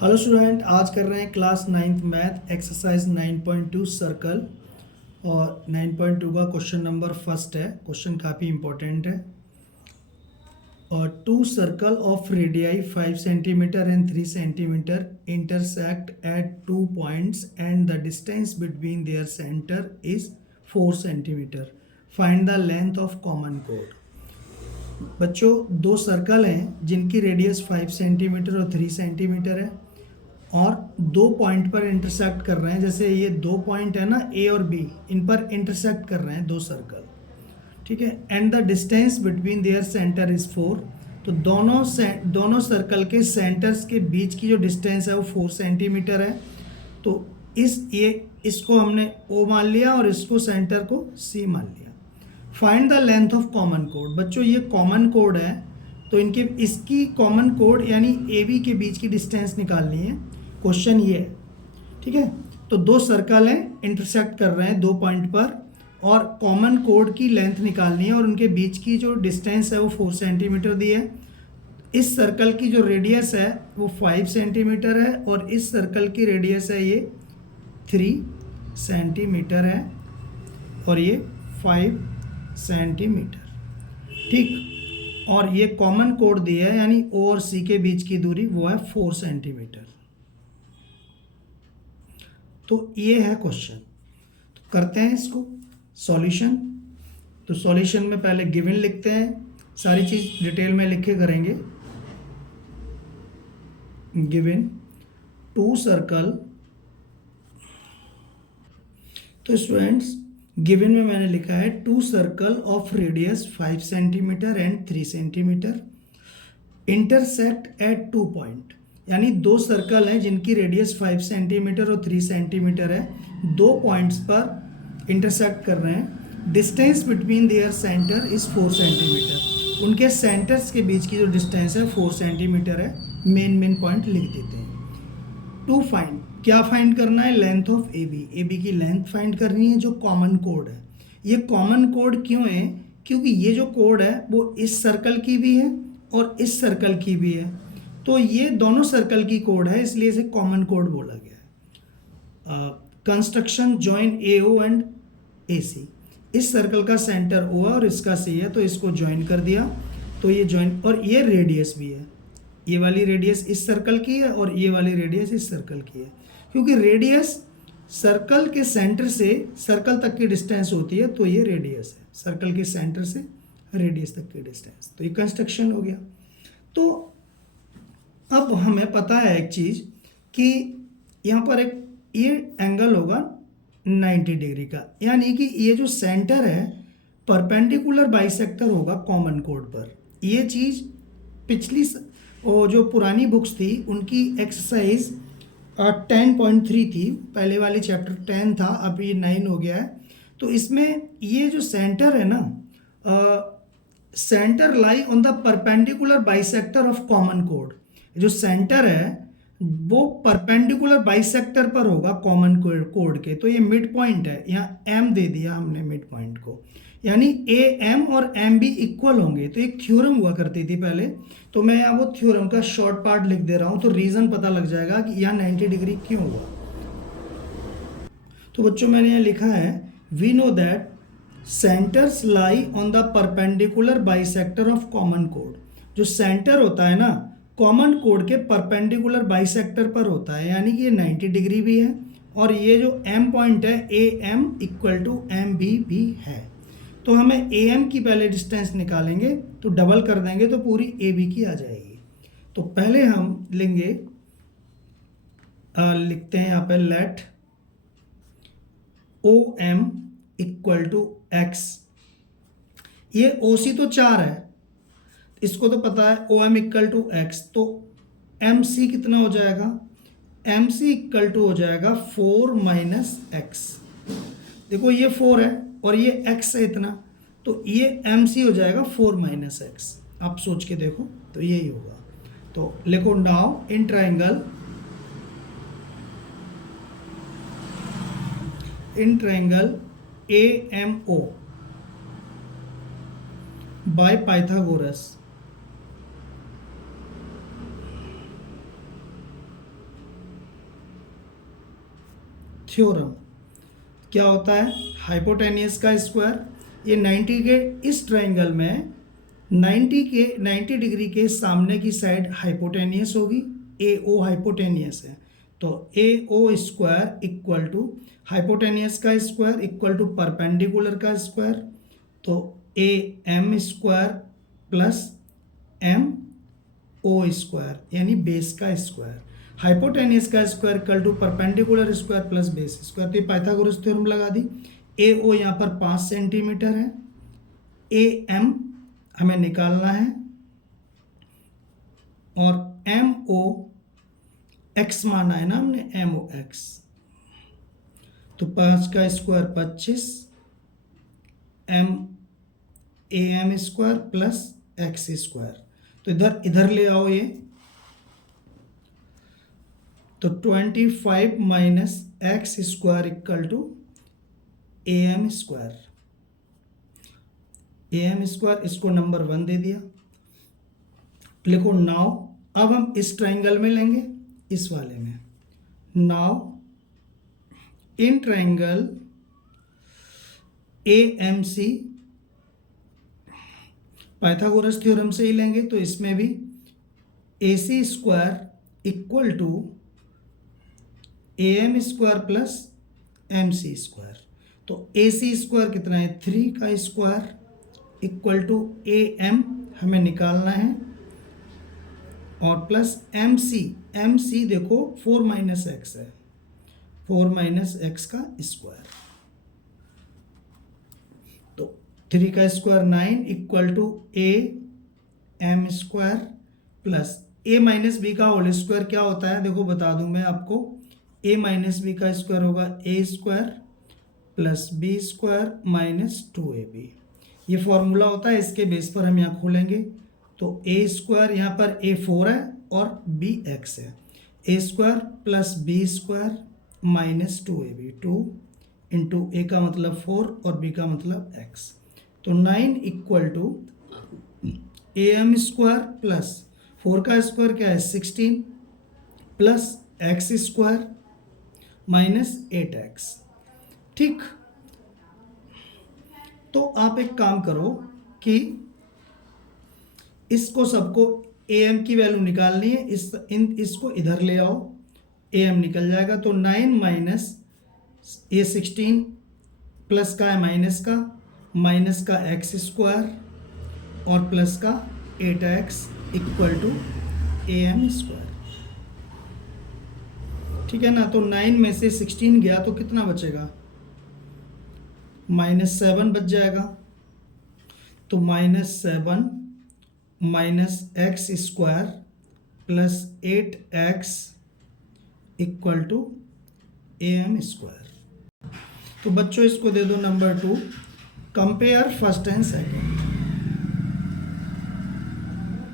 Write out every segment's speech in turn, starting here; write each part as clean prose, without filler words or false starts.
Hello student, आज कर रहे हैं class 9th math exercise 9.2 circle. और 9.2 का क्वेश्चन नंबर फर्स्ट है। क्वेश्चन काफ़ी इंपॉर्टेंट है। और two circle of radii 5 centimetre and 3 centimetre intersect at 2 points and the distance between their centre is 4 centimetre. Find the length of common कोड। बच्चों, दो circle हैं जिनकी रेडियस 5 सेंटीमीटर और 3 सेंटीमीटर है और दो पॉइंट पर इंटरसेक्ट कर रहे हैं। जैसे ये दो पॉइंट है ना, ए और बी, इन पर इंटरसेक्ट कर रहे हैं दो सर्कल, ठीक है। And the distance between their centre is 4। तो दोनों सर्कल के सेंटर्स के बीच की जो डिस्टेंस है वो 4 सेंटीमीटर है। तो इसको हमने ओ मान लिया और इसको सेंटर को सी मान लिया। Find the length of common कोड। बच्चों, ये कॉमन कोड है तो इसकी कॉमन कोड यानी ए बी के बीच की डिस्टेंस निकालनी है। क्वेश्चन ये है, ठीक है। तो दो सर्कल हैं, इंटरसेक्ट कर रहे हैं दो पॉइंट पर और कॉमन कोड की लेंथ निकालनी है और उनके बीच की जो डिस्टेंस है वो 4 सेंटीमीटर दी है। इस सर्कल की जो रेडियस है वो 5 सेंटीमीटर है और इस सर्कल की रेडियस है ये 3 सेंटीमीटर है और ये 5 सेंटीमीटर, ठीक। और ये कॉमन कोड दिया है यानी ओ और सी के बीच की दूरी वो है 4 सेंटीमीटर। तो ये है क्वेश्चन। तो करते हैं इसको सॉल्यूशन। तो सॉल्यूशन में पहले गिवन लिखते हैं, सारी चीज़ डिटेल में लिखे करेंगे। Given two circle. तो स्टूडेंट्स, गिवन में मैंने लिखा है two circle of radius 5 centimetre and 3 centimetre intersect at 2 point. यानी दो सर्कल हैं जिनकी रेडियस 5 सेंटीमीटर और 3 सेंटीमीटर है, दो पॉइंट्स पर इंटरसेक्ट कर रहे हैं। Distance between their centre is 4 centimetre. उनके सेंटर्स के बीच की जो डिस्टेंस है 4 सेंटीमीटर है। मेन पॉइंट लिख देते हैं। टू फाइंड, क्या फाइंड करना है? लेंथ ऑफ ए बी की लेंथ फाइंड करनी है जो कॉमन कोड है। ये कॉमन कोड क्यों है? क्योंकि ये जो कोड है वो इस सर्कल की भी है और इस सर्कल की भी है। तो ये दोनों सर्कल की कोड है, इसलिए इसे कॉमन कोड बोला गया है। Construction join A O and A C. इस सर्कल का सेंटर ओ है और इसका सी है, तो इसको ज्वाइन कर दिया। तो ये ज्वाइन, और ये रेडियस भी है। ये वाली रेडियस इस सर्कल की है और ये वाली रेडियस इस सर्कल की है। क्योंकि रेडियस सर्कल के सेंटर से सर्कल तक की डिस्टेंस होती है, तो ये रेडियस है सर्कल के सेंटर से रेडियस तक की डिस्टेंस। तो ये कंस्ट्रक्शन हो गया। तो अब हमें पता है एक चीज़ कि यहाँ पर एक ये एंगल होगा 90 डिग्री का, यानी कि ये जो सेंटर है परपेंडिकुलर बाइसेक्टर होगा कॉमन कोड पर। ये चीज़ पिछली जो पुरानी बुक्स थी उनकी एक्सरसाइज 10.3 थी, पहले वाली चैप्टर 10 था, अब ये 9 हो गया है। तो इसमें ये जो सेंटर है ना, centre lie on the perpendicular bisector of common कोड। जो सेंटर है वो परपेंडिकुलर बाइसेक्टर पर होगा कॉमन कोड के। तो ये मिड पॉइंट है, यहाँ एम दे दिया हमने मिड पॉइंट को, यानी ए एम और एम बी इक्वल होंगे। तो एक थ्योरम हुआ करती थी पहले, तो मैं यहाँ वो थ्योरम का शॉर्ट पार्ट लिख दे रहा हूँ, तो रीज़न पता लग जाएगा कि यहाँ 90 डिग्री क्यों हुआ। तो बच्चों, मैंने यहाँ लिखा है we know that centres lie on the perpendicular bisector of common कोड। जो सेंटर होता है ना कॉमन कोड के परपेंडिकुलर बाइसेक्टर पर होता है, यानी कि ये 90 डिग्री भी है और ये जो एम पॉइंट है A M equal to M B भी है। तो हमें ए एम की पहले डिस्टेंस निकालेंगे, तो डबल कर देंगे तो पूरी ए बी की आ जाएगी। तो पहले हम लेंगे, लिखते हैं यहाँ पे let O M equal to X. ये ओ सी तो 4 है, इसको तो पता है O M equal to X. तो एम सी कितना हो जाएगा? एम सी इक्वल टू हो जाएगा 4 माइनस एक्स। देखो ये 4 है और ये x है इतना, तो ये एम सी हो जाएगा 4 माइनस एक्स। आप सोच के देखो तो यही होगा। तो लिखो now in triangle A M O by Pythagoras theorem क्या होता है, हाइपोटेनियस का स्क्वायर, ये 90 के इस ट्रायंगल में 90 डिग्री के सामने की साइड हाइपोटेनियस होगी, ए ओ हाइपोटेनियस है, तो A O square equal to hypotenuse का स्क्वायर इक्वल टू परपेंडिकुलर का स्क्वायर, तो A M square plus M O square यानी बेस का स्क्वायर, हाइपोटेनियस का square equal to perpendicular square plus base square. तो ये पाइथागोरस थ्योरम लगा दी। ए ओ यहाँ पर 5 सेंटीमीटर है, ए एम हमें निकालना है और एम ओ एक्स माना है ना हमने, एम ओ एक्स, तो 5 का square 25 M A M square plus X square, तो इधर इधर ले आओ ये, तो 25 minus X square equal to A M square, A M square इसको नंबर 1 दे दिया। लिखो नाउ, अब हम इस ट्राइंगल में लेंगे, इस वाले में, now in triangle A M C Pythagoras theorem से ही लेंगे, तो इसमें भी A C square equal to A M square plus M C square, तो ए सी स्क्वायर कितना है 3 का square equal to A M हमें निकालना है और प्लस एम सी देखो 4 माइनस एक्स है, 4 माइनस एक्स का स्क्वायर, तो 3 का square 9 equal to A M square plus A minus B का होल स्क्वायर क्या होता है, देखो बता दूं मैं आपको, ए माइनस बी का स्क्वायर होगा A square plus B square minus 2ab, ये फॉर्मूला होता है, इसके बेस पर हम यहाँ खोलेंगे, तो ए स्क्वायर यहाँ पर ए 4 है और बी एक्स है, A square plus B square minus 2ab, 2 into A का मतलब 4 और बी का मतलब एक्स, तो 9 equal to A M square plus 4 का स्क्वायर क्या है 16 plus X square minus 8x। ठीक, तो आप एक काम करो कि इसको सबको am की वैल्यू निकालनी है, इसको इधर ले आओ, am निकल जाएगा, तो 9 माइनस ये 16 प्लस का है माइनस का एक्स स्क्वायर और प्लस का 8x equal to am square, ठीक है ना। तो 9 में से 16 गया तो कितना बचेगा, -7 बच जाएगा, तो -7 minus X square plus 8x equal to A M square. तो बच्चों इसको दे दो number 2, compare first and second,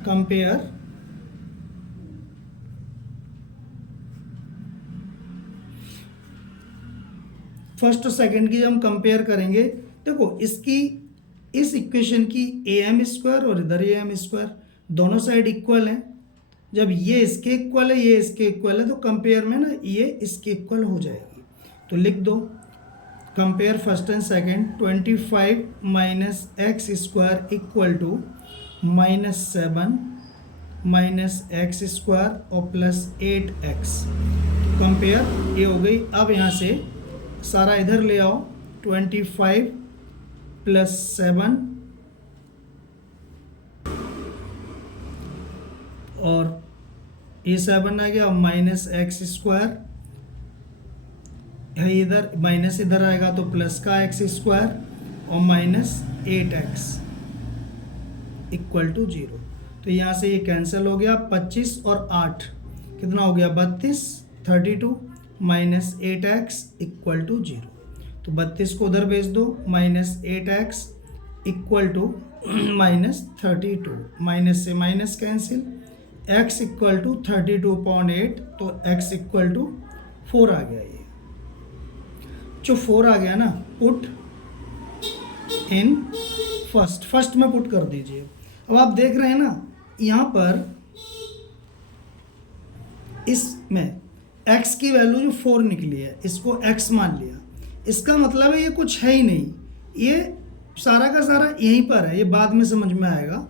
compare first और सेकेंड की जब हम कंपेयर करेंगे, देखो इसकी इस इक्वेशन की ए एम स्क्वायर और इधर ए एम स्क्वायर दोनों साइड इक्वल हैं, जब ये इसके इक्वल है ये इसके इक्वल है, तो कंपेयर में ना ये इसके इक्वल हो जाएगी, तो लिख दो compare first and second, 25 minus X square equal to -7 minus X square और प्लस 8x, कंपेयर ये हो गई। अब यहाँ से सारा इधर ले आओ, 25 प्लस 7 और ये 7 आ गया, माइनस एक्स स्क्वायर है, इधर माइनस इधर आएगा तो प्लस का एक्स स्क्वायर और माइनस 8x इक्वल टू 0, तो यहाँ से ये कैंसिल हो गया, 25 और 8 कितना हो गया 32, 32 माइनस 8x इक्वल टू 0, तो 32 को उधर भेज दो, minus 8x equal to -32, minus से minus cancel, x equal to 32/8, तो x इक्वल टू 4 आ गया, ये जो 4 आ गया ना, पुट इन फर्स्ट में पुट कर दीजिए। अब आप देख रहे हैं ना यहाँ पर इसमें x की वैल्यू जो 4 निकली है इसको x मान लिया, इसका मतलब है ये कुछ है ही नहीं, ये सारा का सारा यहीं पर है, ये बाद में समझ में आएगा।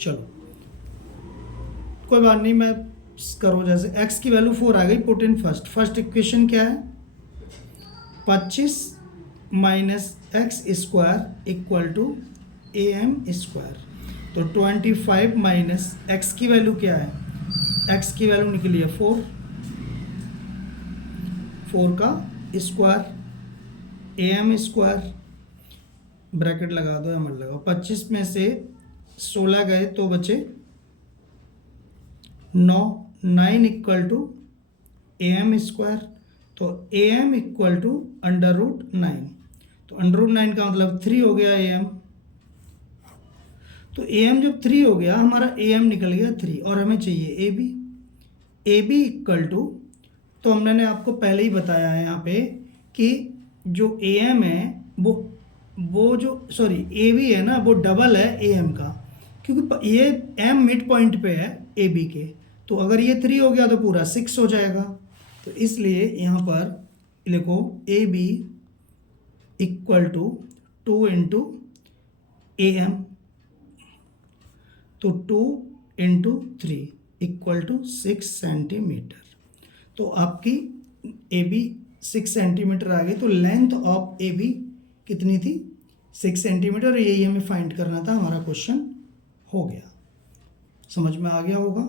चलो कोई बात नहीं, मैं करो जैसे x की वैल्यू 4 आ गई, पुट इन फर्स्ट इक्वेशन क्या है 25 minus X square equal to A M square. तो 25 माइनस एक्स की वैल्यू क्या है, एक्स की वैल्यू निकली है 4, 4 का square A M square, bracket लगा दो या मत लगाओ, 25 में से 16 गए तो बचे 9, 9 equal to A M square. तो A M equal to under root 9, तो अंडर रूट 9 का मतलब 3 हो गया ए एम। तो ए एम जब 3 हो गया, हमारा ए एम निकल गया 3, और हमें चाहिए A B. A B equal to, तो हमने आपको पहले ही बताया है यहाँ पे कि जो ए एम है वो जो सॉरी ए बी है ना, वो डबल है ए एम का, क्योंकि ये एम मिड पॉइंट पे है ए बी के, तो अगर ये 3 हो गया तो पूरा 6 हो जाएगा। तो इसलिए यहाँ पर लिखो A B equal to 2 into A M, तो 2 इंटू 3 इक्वल टू 6 सेंटीमीटर। तो आपकी ए बी 6 सेंटीमीटर आ गई। तो लेंथ ऑफ ए बी कितनी थी 6 सेंटीमीटर, यही हमें फाइंड करना था, हमारा क्वेश्चन हो गया। समझ में आ गया होगा।